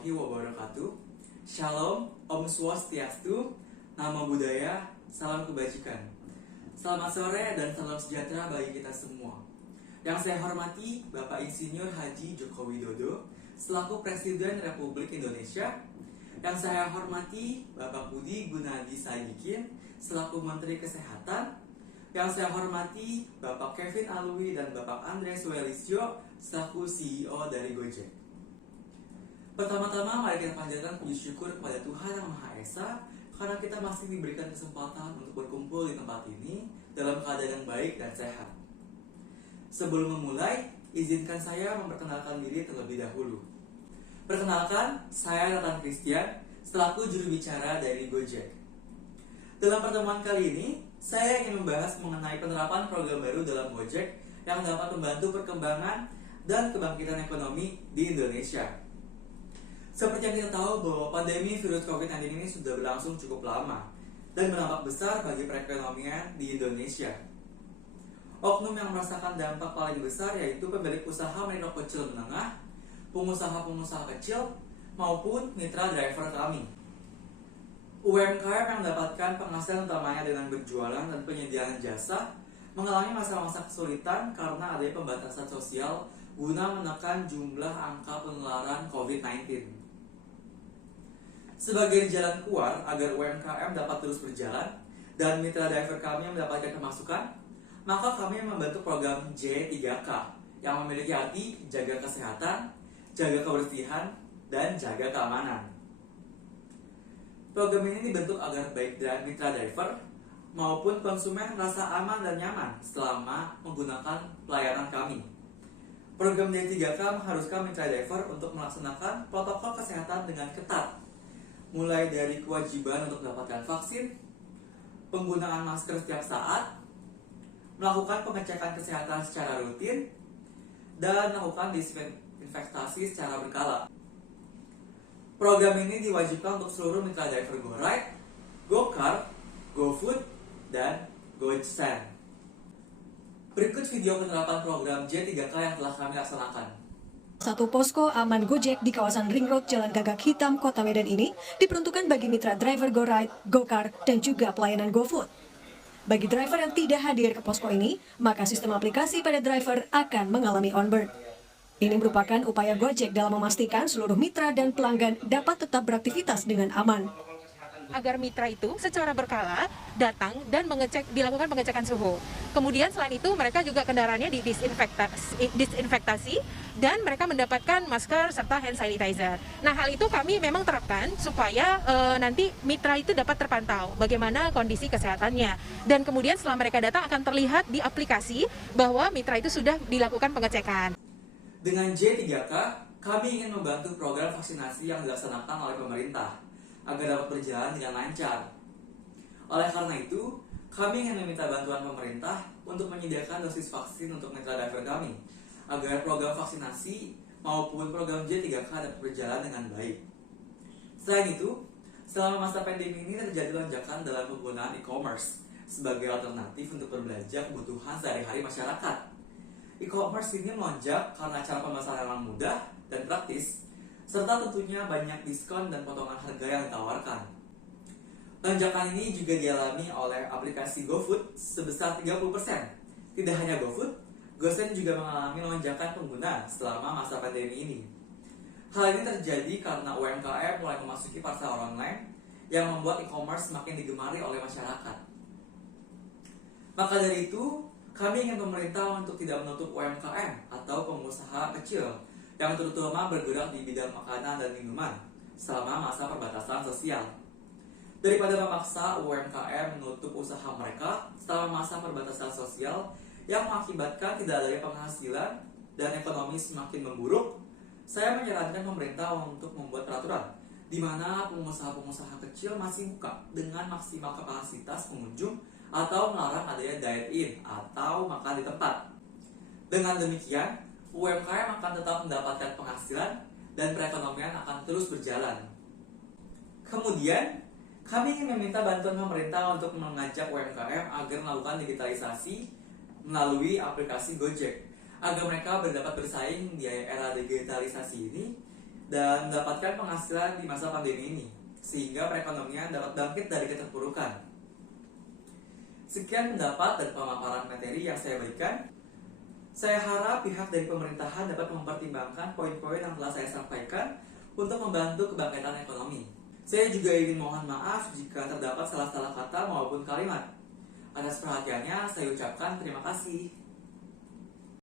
warahmatullahi wabarakatuh. Shalom, Om Swastiastu, Namo Buddhaya, salam kebajikan. Selamat sore dan salam sejahtera bagi kita semua. Yang saya hormati Bapak Insinyur Haji Joko Widodo selaku Presiden Republik Indonesia. Yang saya hormati Bapak Budi Gunadi Sadikin selaku Menteri Kesehatan. Yang saya hormati Bapak Kevin Alwi dan Bapak Andres Welisio selaku CEO dari Gojek. Pertama-tama mari kita panjatkan puji syukur kepada Tuhan Yang Maha Esa karena kita masih diberikan kesempatan untuk berkumpul di tempat ini dalam keadaan yang baik dan sehat. Sebelum memulai, izinkan saya memperkenalkan diri terlebih dahulu. Perkenalkan, saya Nathan Christian selaku juru bicara dari Gojek. Dalam pertemuan kali ini, saya ingin membahas mengenai penerapan program baru dalam Gojek yang dapat membantu perkembangan dan kebangkitan ekonomi di Indonesia. Seperti yang kita tahu bahwa pandemi virus COVID-19 ini sudah berlangsung cukup lama dan berdampak besar bagi perekonomian di Indonesia. Oknum yang merasakan dampak paling besar yaitu pemilik usaha mikro kecil menengah, pengusaha-pengusaha kecil, maupun mitra driver kami. UMKM yang mendapatkan penghasilan utamanya dengan berjualan dan penyediaan jasa mengalami masa-masa kesulitan karena adanya pembatasan sosial guna menekan jumlah angka penularan COVID-19. Sebagai jalan keluar agar UMKM dapat terus berjalan dan mitra driver kami mendapatkan pemasukan, maka kami membentuk program J3K yang memiliki arti jaga kesehatan, jaga kebersihan, dan jaga keamanan. Program ini dibentuk agar baik mitra driver maupun konsumen merasa aman dan nyaman selama menggunakan pelayanan kami. Program J3K mengharuskan mitra driver untuk melaksanakan protokol kesehatan dengan ketat, mulai dari kewajiban untuk mendapatkan vaksin, penggunaan masker setiap saat, melakukan pengecekan kesehatan secara rutin, dan melakukan disinfektasi secara berkala. Program ini diwajibkan untuk seluruh mitra driver GoRide, GoCar, GoFood, dan GoSend. Berikut video penerapan program J3K yang telah kami laksanakan. Satu posko aman Gojek di kawasan Ring Road Jalan Gagak Hitam, Kota Medan ini diperuntukkan bagi mitra driver GoRide, GoCar, dan juga pelayanan GoFood. Bagi driver yang tidak hadir ke posko ini, maka sistem aplikasi pada driver akan mengalami onboard. Ini merupakan upaya Gojek dalam memastikan seluruh mitra dan pelanggan dapat tetap beraktivitas dengan aman. Agar mitra itu secara berkala datang dan dilakukan pengecekan suhu. Kemudian selain itu mereka juga kendaraannya disinfektasi dan mereka mendapatkan masker serta hand sanitizer. Nah, hal itu kami memang terapkan supaya nanti mitra itu dapat terpantau bagaimana kondisi kesehatannya. Dan kemudian setelah mereka datang akan terlihat di aplikasi bahwa mitra itu sudah dilakukan pengecekan. Dengan J3K, kami ingin membantu program vaksinasi yang dilaksanakan oleh pemerintah agar dapat berjalan dengan lancar. Oleh karena itu, kami ingin meminta bantuan pemerintah untuk menyediakan dosis vaksin untuk mitra driver kami, agar program vaksinasi maupun program J3K dapat berjalan dengan baik. Selain itu, selama masa pandemi ini terjadi lonjakan dalam penggunaan e-commerce sebagai alternatif untuk berbelanja kebutuhan sehari-hari masyarakat. E-commerce ini melonjak karena cara pemasaran yang mudah dan praktis, serta tentunya banyak diskon dan potongan harga yang ditawarkan. Lonjakan ini juga dialami oleh aplikasi GoFood sebesar 30%. Tidak hanya GoFood, GoSend juga mengalami lonjakan pengguna selama masa pandemi ini. Hal ini terjadi karena UMKM mulai memasuki pasar online yang membuat e-commerce semakin digemari oleh masyarakat. Maka dari itu, kami ingin pemerintah untuk tidak menutup UMKM atau pengusaha kecil yang terutama bergerak di bidang makanan dan minuman selama masa perbatasan sosial. Daripada memaksa UMKM menutup usaha mereka selama masa perbatasan sosial yang mengakibatkan tidak adanya penghasilan dan ekonomi semakin memburuk, saya menyarankan pemerintah untuk membuat peraturan di mana pengusaha-pengusaha kecil masih buka dengan maksimal kapasitas pengunjung atau melarang adanya dine-in atau makan di tempat. Dengan demikian, UMKM akan tetap mendapatkan penghasilan dan perekonomian akan terus berjalan. Kemudian, kami ingin meminta bantuan pemerintah untuk mengajak UMKM agar melakukan digitalisasi melalui aplikasi Gojek, agar mereka dapat bersaing di era digitalisasi ini dan mendapatkan penghasilan di masa pandemi ini, sehingga perekonomian dapat bangkit dari keterpurukan. Sekian pendapat dan pemaparan materi yang saya berikan. Saya harap pihak dari pemerintahan dapat mempertimbangkan poin-poin yang telah saya sampaikan untuk membantu kebangkitan ekonomi. Saya juga ingin mohon maaf jika terdapat salah-salah kata maupun kalimat. Atas perhatiannya, saya ucapkan terima kasih.